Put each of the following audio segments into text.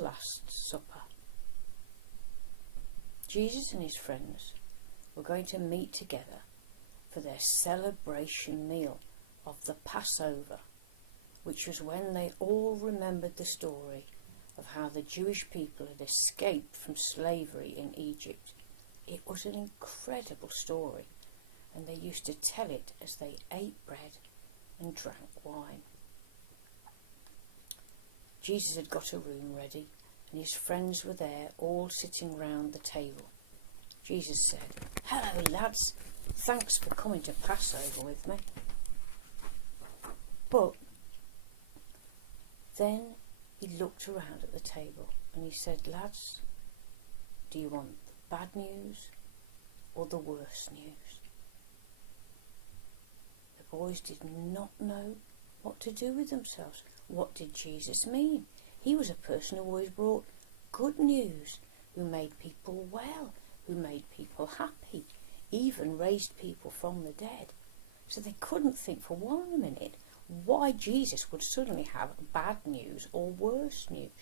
Last Supper. Jesus and his friends were going to meet together for their celebration meal of the Passover, which was when they all remembered the story of how the Jewish people had escaped from slavery in Egypt. It was an incredible story, and they used to tell it as they ate bread and drank wine. Jesus had got a room ready, and his friends were there, all sitting round the table. Jesus said, "Hello, lads. Thanks for coming to Passover with me." But then he looked around at the table and he said, "Lads, do you want the bad news or the worst news?" The boys did not know what to do with themselves. What did Jesus mean? He was a person who always brought good news, who made people well, who made people happy, even raised people from the dead. So they couldn't think for 1 minute why Jesus would suddenly have bad news or worse news.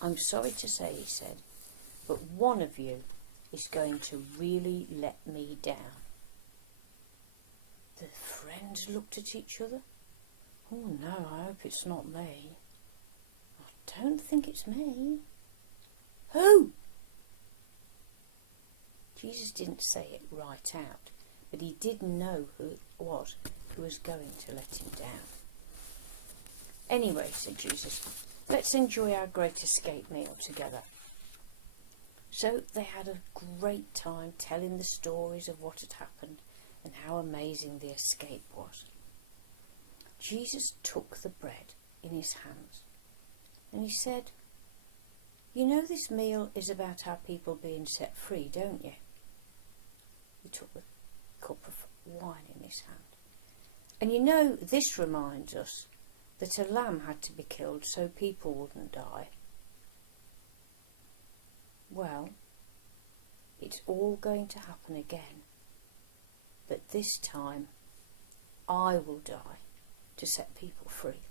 "I'm sorry to say," he said, "but one of you is going to really let me down." The friends looked at each other. "Oh no, I hope it's not me." "I don't think it's me." "Who?" Jesus didn't say it right out, but he did know who it was who was going to let him down. "Anyway," said Jesus, "let's enjoy our great escape meal together." So they had a great time telling the stories of what had happened and how amazing the escape was. Jesus took the bread in his hands and he said, "You know this meal is about our people being set free, don't you?" He took the cup of wine in his hand. "And you know this reminds us that a lamb had to be killed so people wouldn't die. Well, it's all going to happen again, but this time I will die to set people free."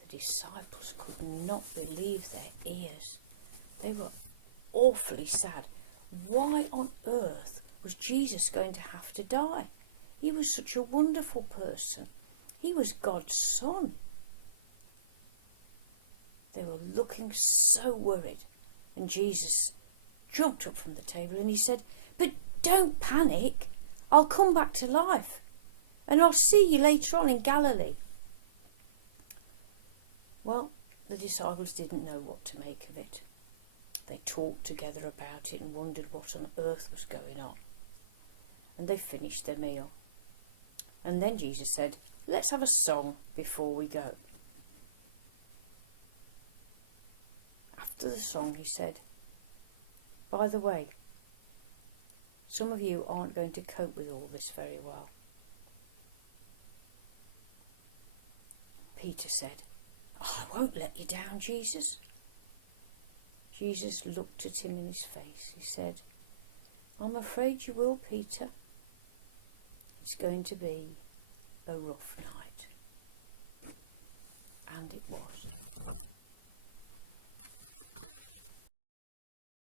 The disciples could not believe their ears. They were awfully sad. Why on earth was Jesus going to have to die? He was such a wonderful person. He was God's son. They were looking so worried, and Jesus jumped up from the table and he said, "But don't panic. I'll come back to life. And I'll see you later on in Galilee." Well, the disciples didn't know what to make of it. They talked together about it and wondered what on earth was going on. And they finished their meal. And then Jesus said, "Let's have a song before we go." After the song, he said, "By the way, some of you aren't going to cope with all this very well." Peter said, "Oh, I won't let you down, Jesus." Jesus looked at him in his face. He said, "I'm afraid you will, Peter. It's going to be a rough night." And it was.